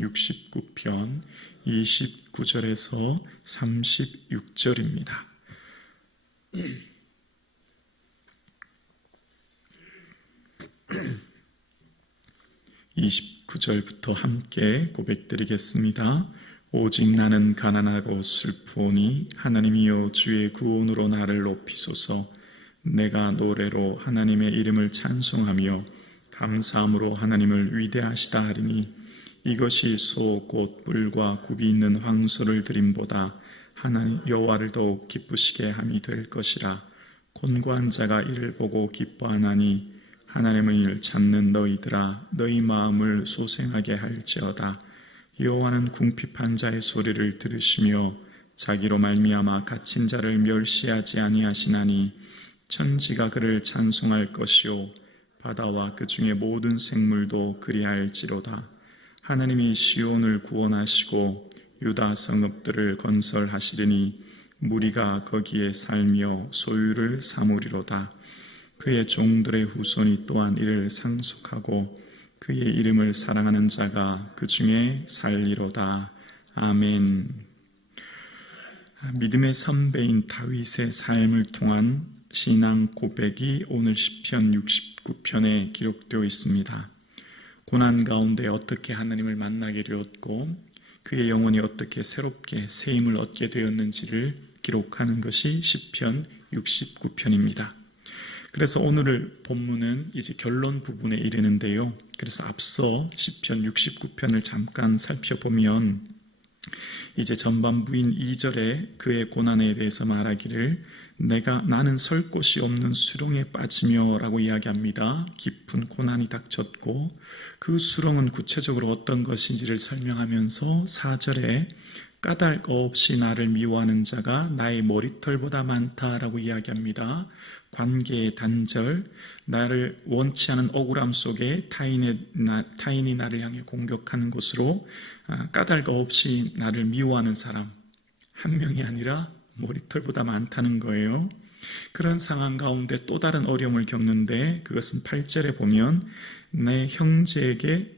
69편 29절에서 36절입니다. 29절부터 함께 고백드리겠습니다. 오직 나는 가난하고 슬프오니 하나님이여 주의 구원으로 나를 높이소서. 내가 노래로 하나님의 이름을 찬송하며 감사함으로 하나님을 위대하시다 하리니 이것이 소 곧 뿔과 굽이 있는 황소를 드림보다 하나님 여호와를 더욱 기쁘시게 함이 될 것이라. 곤고한 자가 이를 보고 기뻐하나니 하나님의 일을 찾는 너희들아 너희 마음을 소생하게 할지어다. 여호와는 궁핍한 자의 소리를 들으시며 자기로 말미암아 갇힌 자를 멸시하지 아니하시나니 천지가 그를 찬송할 것이요 바다와 그 중에 모든 생물도 그리할지로다. 하나님이 시온을 구원하시고 유다 성읍들을 건설하시리니 무리가 거기에 살며 소유를 삼으리로다. 그의 종들의 후손이 또한 이를 상속하고 그의 이름을 사랑하는 자가 그 중에 살리로다. 아멘. 믿음의 선배인 다윗의 삶을 통한 신앙 고백이 오늘 시편 69편에 기록되어 있습니다. 고난 가운데 어떻게 하나님을 만나게 되었고 그의 영혼이 어떻게 새롭게 새 힘을 얻게 되었는지를 기록하는 것이 시편 69편입니다. 그래서 오늘 본문은 이제 결론 부분에 이르는데요. 그래서 앞서 시편 69편을 잠깐 살펴보면 이제 전반부인 2절에 그의 고난에 대해서 말하기를 나는 설 곳이 없는 수렁에 빠지며 라고 이야기합니다. 깊은 고난이 닥쳤고 그 수렁은 구체적으로 어떤 것인지를 설명하면서 4절에 까닭 없이 나를 미워하는 자가 나의 머리털보다 많다라고 이야기합니다. 관계의 단절, 나를 원치 않은 억울함 속에 타인이 나를 향해 공격하는 것으로 까닭 없이 나를 미워하는 사람 한 명이 아니라 머리털보다 많다는 거예요. 그런 상황 가운데 또 다른 어려움을 겪는데 그것은 8절에 보면 내 형제에게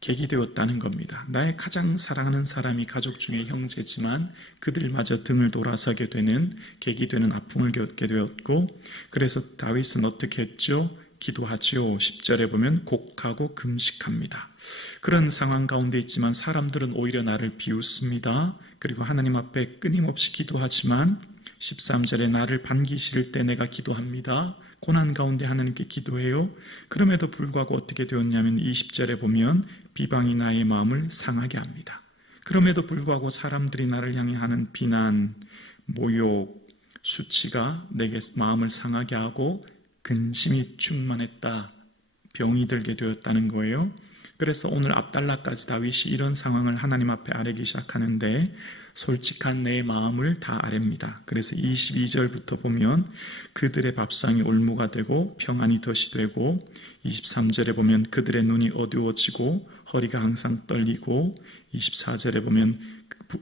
객이 되었다는 겁니다. 나의 가장 사랑하는 사람이 가족 중에 형제지만 그들마저 등을 돌아서게 되는 객이 되는 아픔을 겪게 되었고 그래서 다윗은 어떻게 했죠? 기도하죠. 10절에 보면 곡하고 금식합니다. 그런 상황 가운데 있지만 사람들은 오히려 나를 비웃습니다. 그리고 하나님 앞에 끊임없이 기도하지만 13절에 나를 반기실 때 내가 기도합니다. 고난 가운데 하나님께 기도해요. 그럼에도 불구하고 어떻게 되었냐면 20절에 보면 비방이 나의 마음을 상하게 합니다. 그럼에도 불구하고 사람들이 나를 향해 하는 비난, 모욕, 수치가 내게 마음을 상하게 하고 근심이 충만했다. 병이 들게 되었다는 거예요. 그래서 오늘 압달라까지 다윗이 이런 상황을 하나님 앞에 아뢰기 시작하는데 솔직한 내 마음을 다 아랩니다. 그래서 22절부터 보면 그들의 밥상이 올무가 되고 평안이 덫이 되고 23절에 보면 그들의 눈이 어두워지고 허리가 항상 떨리고 24절에 보면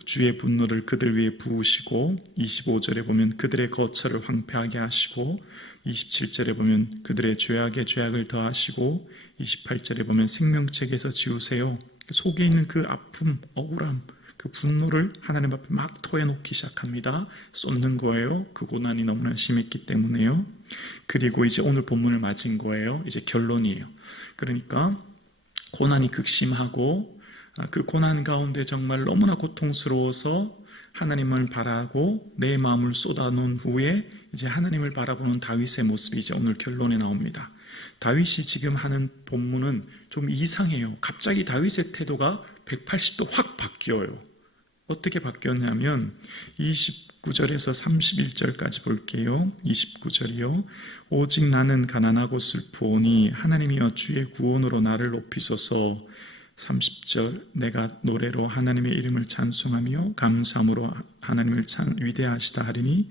주의 분노를 그들 위에 부으시고 25절에 보면 그들의 거처를 황폐하게 하시고 27절에 보면 그들의 죄악에 죄악을 더하시고 28절에 보면 생명책에서 지우세요. 속에 있는 그 아픔, 억울함, 그 분노를 하나님 앞에 막 토해놓기 시작합니다. 쏟는 거예요. 그 고난이 너무나 심했기 때문에요. 그리고 이제 오늘 본문을 맞은 거예요. 이제 결론이에요. 그러니까 고난이 극심하고 그 고난 가운데 정말 너무나 고통스러워서 하나님을 바라고 내 마음을 쏟아놓은 후에 이제 하나님을 바라보는 다윗의 모습이 이제 오늘 결론에 나옵니다. 다윗이 지금 하는 본문은 좀 이상해요. 갑자기 다윗의 태도가 180도 확 바뀌어요. 어떻게 바뀌었냐면 29절에서 31절까지 볼게요. 29절이요. 오직 나는 가난하고 슬프오니 하나님이여 주의 구원으로 나를 높이소서. 30절 내가 노래로 하나님의 이름을 찬송하며 감사함으로 하나님을 위대하시다 하리니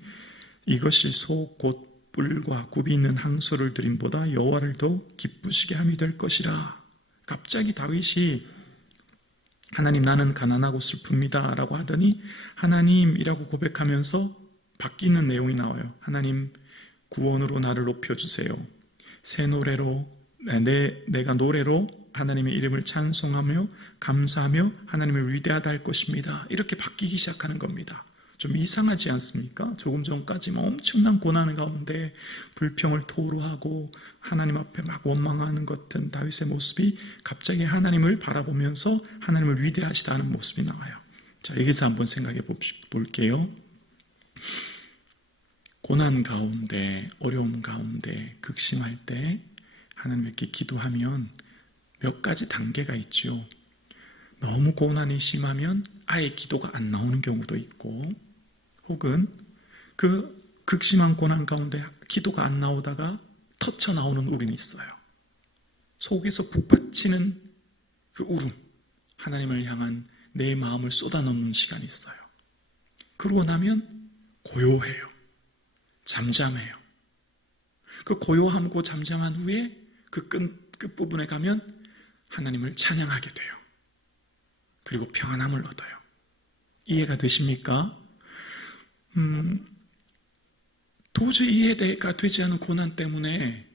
이것이 소 곧 뿔과 굽이 있는 항소를 드림보다 여호와를 더 기쁘시게 함이 될 것이라. 갑자기 다윗이 하나님 나는 가난하고 슬픕니다 라고 하더니 하나님이라고 고백하면서 바뀌는 내용이 나와요. 하나님 구원으로 나를 높여주세요. 새 노래로 내가 노래로 하나님의 이름을 찬송하며 감사하며 하나님을 위대하다 할 것입니다. 이렇게 바뀌기 시작하는 겁니다. 좀 이상하지 않습니까? 조금 전까지 엄청난 고난 가운데 불평을 토로하고 하나님 앞에 막 원망하는 것 같은 다윗의 모습이 갑자기 하나님을 바라보면서 하나님을 위대하시다 하는 모습이 나와요. 자, 여기서 한번 생각해 볼게요. 고난 가운데, 어려움 가운데, 극심할 때 하나님께 기도하면 몇 가지 단계가 있죠. 너무 고난이 심하면 아예 기도가 안 나오는 경우도 있고, 혹은 그 극심한 고난 가운데 기도가 안 나오다가 터쳐 나오는 울음이 있어요. 속에서 북받치는 그 울음, 하나님을 향한 내 마음을 쏟아놓는 시간이 있어요. 그러고 나면 고요해요. 잠잠해요. 그 고요함고 잠잠한 후에 그 끝부분에 가면 하나님을 찬양하게 돼요. 그리고 평안함을 얻어요. 이해가 되십니까? 도저히 이해가 되지 않은 고난 때문에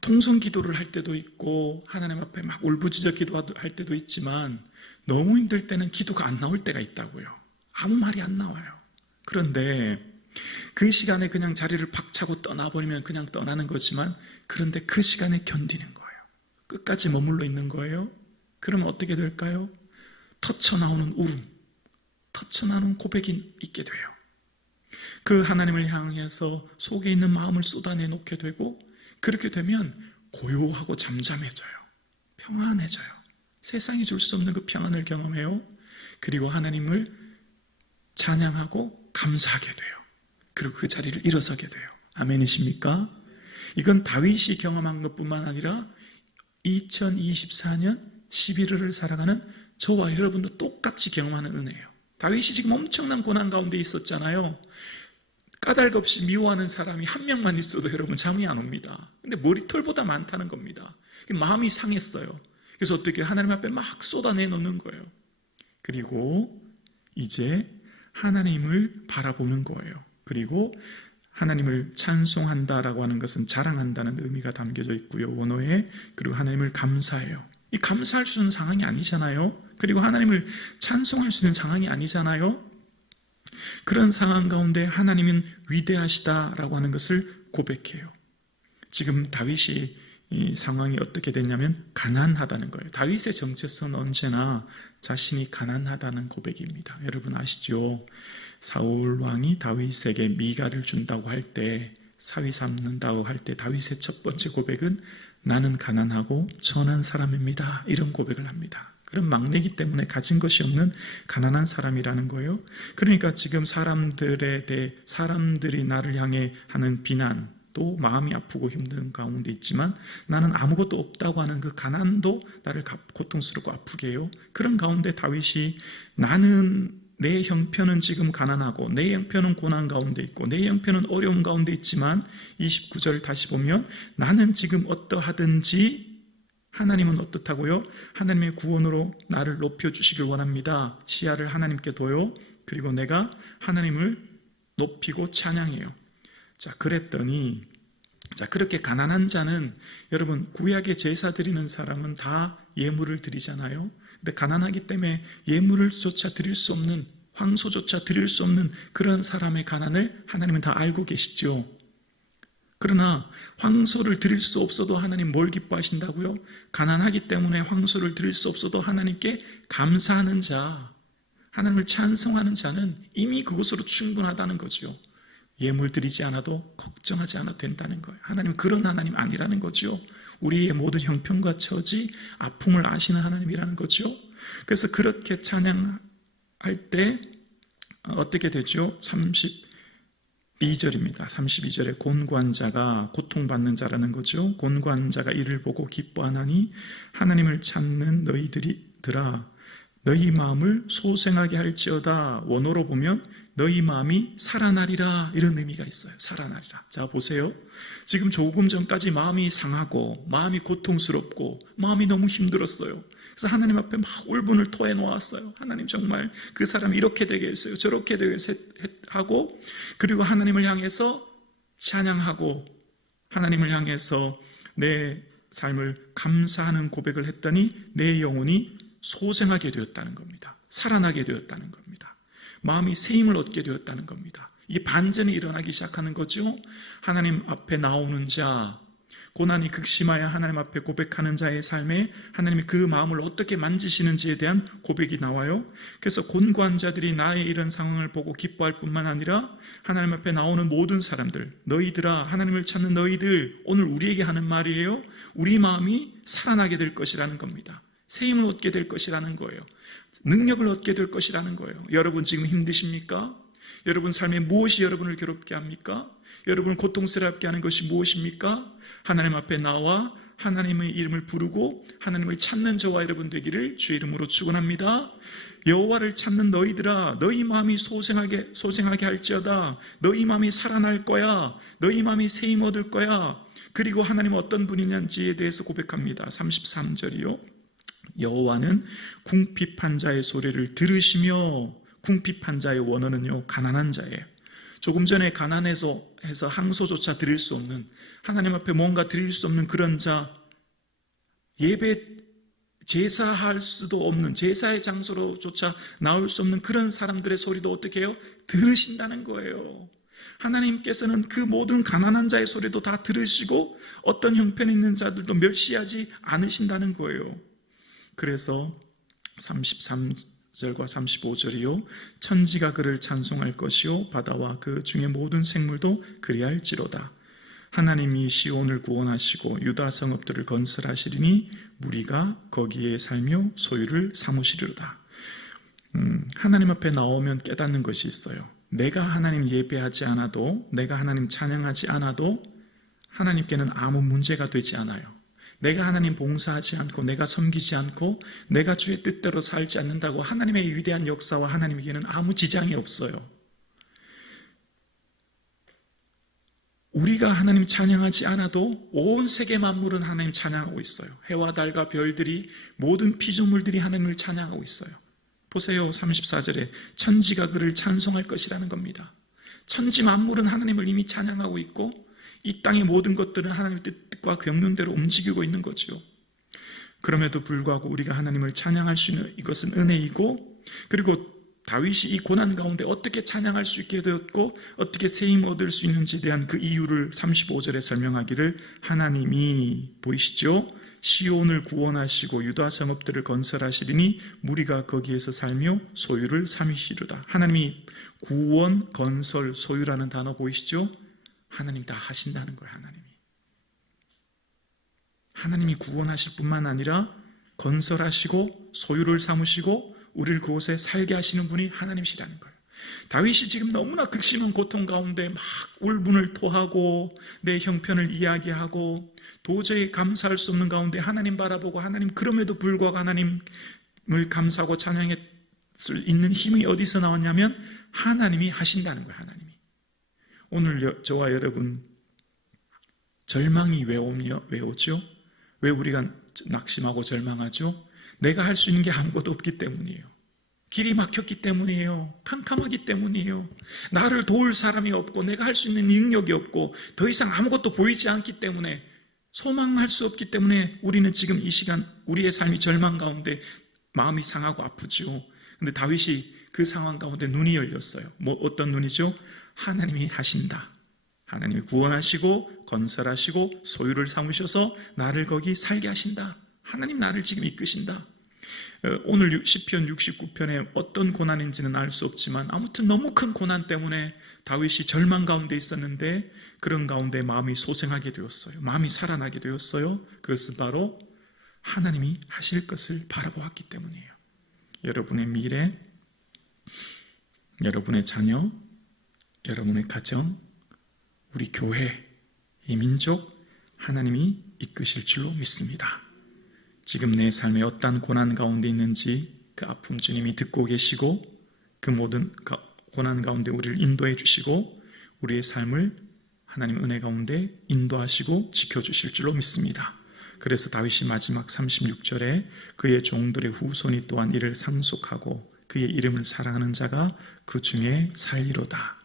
통성 기도를 할 때도 있고 하나님 앞에 막 울부짖어 기도할 때도 있지만 너무 힘들 때는 기도가 안 나올 때가 있다고요. 아무 말이 안 나와요. 그런데 그 시간에 그냥 자리를 박차고 떠나버리면 그냥 떠나는 거지만, 그런데 그 시간에 견디는 거예요. 끝까지 머물러 있는 거예요. 그러면 어떻게 될까요? 터쳐나오는 울음, 터쳐나오는 고백이 있게 돼요. 그 하나님을 향해서 속에 있는 마음을 쏟아내놓게 되고, 그렇게 되면 고요하고 잠잠해져요. 평안해져요. 세상이 줄 수 없는 그 평안을 경험해요. 그리고 하나님을 찬양하고 감사하게 돼요. 그리고 그 자리를 일어서게 돼요. 아멘이십니까? 이건 다윗이 경험한 것뿐만 아니라 2024년 11월을 살아가는 저와 여러분도 똑같이 경험하는 은혜예요. 다윗이 지금 엄청난 고난 가운데 있었잖아요. 까닭없이 미워하는 사람이 한 명만 있어도 여러분 잠이 안 옵니다. 근데 머리털보다 많다는 겁니다. 마음이 상했어요. 그래서 어떻게 하나님 앞에 막 쏟아내놓는 거예요. 그리고 이제 하나님을 바라보는 거예요. 그리고 하나님을 찬송한다라고 하는 것은 자랑한다는 의미가 담겨져 있고요. 원어에. 그리고 하나님을 감사해요. 이 감사할 수 있는 상황이 아니잖아요. 그리고 하나님을 찬송할 수 있는 상황이 아니잖아요. 그런 상황 가운데 하나님은 위대하시다라고 하는 것을 고백해요. 지금 다윗이 이 상황이 어떻게 됐냐면 가난하다는 거예요. 다윗의 정체성은 언제나 자신이 가난하다는 고백입니다. 여러분 아시죠? 사울 왕이 다윗에게 미가를 준다고 할 때, 사위 삼는다고 할 때 다윗의 첫 번째 고백은 나는 가난하고 천한 사람입니다. 이런 고백을 합니다. 그런 막내기 때문에 가진 것이 없는 가난한 사람이라는 거예요. 그러니까 지금 사람들이 나를 향해 하는 비난, 또 마음이 아프고 힘든 가운데 있지만 나는 아무것도 없다고 하는 그 가난도 나를 고통스럽고 아프게 해요. 그런 가운데 다윗이 나는 내 형편은 지금 가난하고 내 형편은 고난 가운데 있고 내 형편은 어려움 가운데 있지만 29절 다시 보면 나는 지금 어떠하든지 하나님은 어떻다고요? 하나님의 구원으로 나를 높여주시길 원합니다. 시야를 하나님께 둬요. 그리고 내가 하나님을 높이고 찬양해요. 자, 그랬더니, 자, 그렇게 가난한 자는 여러분 구약에 제사 드리는 사람은 다 예물을 드리잖아요. 근데 가난하기 때문에 예물을조차 드릴 수 없는, 황소조차 드릴 수 없는 그런 사람의 가난을 하나님은 다 알고 계시죠. 그러나 황소를 드릴 수 없어도 하나님 뭘 기뻐하신다고요? 가난하기 때문에 황소를 드릴 수 없어도 하나님께 감사하는 자, 하나님을 찬송하는 자는 이미 그것으로 충분하다는 거죠. 예물 드리지 않아도 걱정하지 않아도 된다는 거예요. 하나님 그런 하나님 아니라는 거죠. 우리의 모든 형편과 처지, 아픔을 아시는 하나님이라는 거죠. 그래서 그렇게 찬양할 때 어떻게 되죠? 32절입니다. 32절에 곤고한 자가 고통받는 자라는 거죠. 곤고한 자가 이를 보고 기뻐하나니 하나님을 찾는 너희들아 너희 마음을 소생하게 할지어다. 원어로 보면 너희 마음이 살아나리라, 이런 의미가 있어요. 살아나리라. 자, 보세요. 지금 조금 전까지 마음이 상하고 마음이 고통스럽고 마음이 너무 힘들었어요. 그래서 하나님 앞에 막 울분을 토해 놓았어요. 하나님 정말 그 사람이 이렇게 되게 했어요. 저렇게 되게 하고, 그리고 하나님을 향해서 찬양하고 하나님을 향해서 내 삶을 감사하는 고백을 했더니 내 영혼이 소생하게 되었다는 겁니다. 살아나게 되었다는 겁니다. 마음이 새 힘을 얻게 되었다는 겁니다. 이게 반전이 일어나기 시작하는 거죠. 하나님 앞에 나오는 자, 고난이 극심하여 하나님 앞에 고백하는 자의 삶에 하나님이 그 마음을 어떻게 만지시는지에 대한 고백이 나와요. 그래서 곤고한 자들이 나의 이런 상황을 보고 기뻐할 뿐만 아니라 하나님 앞에 나오는 모든 사람들, 너희들아, 하나님을 찾는 너희들, 오늘 우리에게 하는 말이에요. 우리 마음이 살아나게 될 것이라는 겁니다. 새 힘을 얻게 될 것이라는 거예요. 능력을 얻게 될 것이라는 거예요. 여러분 지금 힘드십니까? 여러분 삶에 무엇이 여러분을 괴롭게 합니까? 여러분을 고통스럽게 하는 것이 무엇입니까? 하나님 앞에 나와 하나님의 이름을 부르고 하나님을 찾는 저와 여러분 되기를 주의 이름으로 축원합니다. 여호와를 찾는 너희들아, 너희 마음이 소생하게 할지어다. 너희 마음이 살아날 거야. 너희 마음이 새 힘 얻을 거야. 그리고 하나님은 어떤 분이냐지에 대해서 고백합니다. 33절이요. 여호와는 궁핍한 자의 소리를 들으시며, 궁핍한 자의 원어는요, 가난한 자예요. 조금 전에 가난해서 항소조차 드릴 수 없는, 하나님 앞에 뭔가 드릴 수 없는 그런 자, 예배 제사할 수도 없는, 제사의 장소로조차 나올 수 없는 그런 사람들의 소리도 어떻게 해요? 들으신다는 거예요. 하나님께서는 그 모든 가난한 자의 소리도 다 들으시고 어떤 형편이 있는 자들도 멸시하지 않으신다는 거예요. 그래서 33절과 35절이요. 천지가 그를 찬송할 것이요 바다와 그 중의 모든 생물도 그리할지로다. 하나님이 시온을 구원하시고 유다 성읍들을 건설하시리니 무리가 거기에 살며 소유를 삼으시리로다. 하나님 앞에 나오면 깨닫는 것이 있어요. 내가 하나님 예배하지 않아도, 내가 하나님 찬양하지 않아도 하나님께는 아무 문제가 되지 않아요. 내가 하나님 봉사하지 않고, 내가 섬기지 않고, 내가 주의 뜻대로 살지 않는다고 하나님의 위대한 역사와 하나님에게는 아무 지장이 없어요. 우리가 하나님 찬양하지 않아도 온 세계 만물은 하나님 찬양하고 있어요. 해와 달과 별들이, 모든 피조물들이 하나님을 찬양하고 있어요. 보세요. 34절에 천지가 그를 찬송할 것이라는 겁니다. 천지 만물은 하나님을 이미 찬양하고 있고 이 땅의 모든 것들은 하나님의 뜻과 경륜대로 움직이고 있는 거죠. 그럼에도 불구하고 우리가 하나님을 찬양할 수 있는 이것은 은혜이고, 그리고 다윗이 이 고난 가운데 어떻게 찬양할 수 있게 되었고 어떻게 새 힘 얻을 수 있는지에 대한 그 이유를 35절에 설명하기를, 하나님이 보이시죠? 시온을 구원하시고 유다 성읍들을 건설하시리니 무리가 거기에서 살며 소유를 삼으시리로다. 하나님이 구원, 건설, 소유라는 단어 보이시죠? 하나님 다 하신다는 거예요. 하나님이 구원하실 뿐만 아니라 건설하시고 소유를 삼으시고 우리를 그곳에 살게 하시는 분이 하나님이시라는 거예요. 다윗이 지금 너무나 극심한 고통 가운데 막 울분을 토하고 내 형편을 이야기하고 도저히 감사할 수 없는 가운데 하나님 바라보고, 하나님 그럼에도 불구하고 하나님을 감사하고 찬양할 수 있는 힘이 어디서 나왔냐면 하나님이 하신다는 거예요. 하나님이. 오늘 저와 여러분 절망이 왜 오죠? 왜 우리가 낙심하고 절망하죠? 내가 할 수 있는 게 아무것도 없기 때문이에요. 길이 막혔기 때문이에요. 캄캄하기 때문이에요. 나를 도울 사람이 없고 내가 할 수 있는 능력이 없고 더 이상 아무것도 보이지 않기 때문에, 소망할 수 없기 때문에 우리는 지금 이 시간 우리의 삶이 절망 가운데 마음이 상하고 아프죠. 근데 다윗이 그 상황 가운데 눈이 열렸어요. 어떤 눈이죠? 하나님이 하신다. 하나님이 구원하시고 건설하시고 소유를 삼으셔서 나를 거기 살게 하신다. 하나님 나를 지금 이끄신다. 오늘 시편 69편에 어떤 고난인지는 알 수 없지만 아무튼 너무 큰 고난 때문에 다윗이 절망 가운데 있었는데 그런 가운데 마음이 소생하게 되었어요. 마음이 살아나게 되었어요. 그것은 바로 하나님이 하실 것을 바라보았기 때문이에요. 여러분의 미래, 여러분의 자녀, 여러분의 가정, 우리 교회, 이 민족, 하나님이 이끄실 줄로 믿습니다. 지금 내 삶에 어떤 고난 가운데 있는지 그 아픔 주님이 듣고 계시고 그 모든 고난 가운데 우리를 인도해 주시고 우리의 삶을 하나님 은혜 가운데 인도하시고 지켜주실 줄로 믿습니다. 그래서 다윗이 마지막 36절에 그의 종들의 후손이 또한 이를 상속하고 그의 이름을 사랑하는 자가 그 중에 살리로다.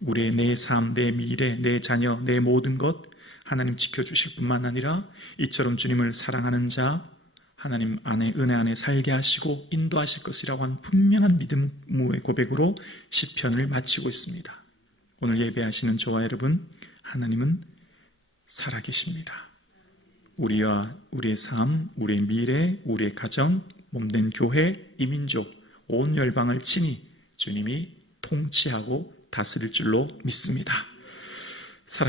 우리의 내 삶, 내 미래, 내 자녀, 내 모든 것 하나님 지켜주실 뿐만 아니라 이처럼 주님을 사랑하는 자 하나님 안에 은혜 안에 살게 하시고 인도하실 것이라고 한 분명한 믿음의 고백으로 시편을 마치고 있습니다. 오늘 예배하시는 저와 여러분, 하나님은 살아계십니다. 우리와 우리의 삶, 우리의 미래, 우리의 가정, 몸된 교회, 이민족, 온 열방을 친히 주님이 통치하고 다스릴 줄로 믿습니다.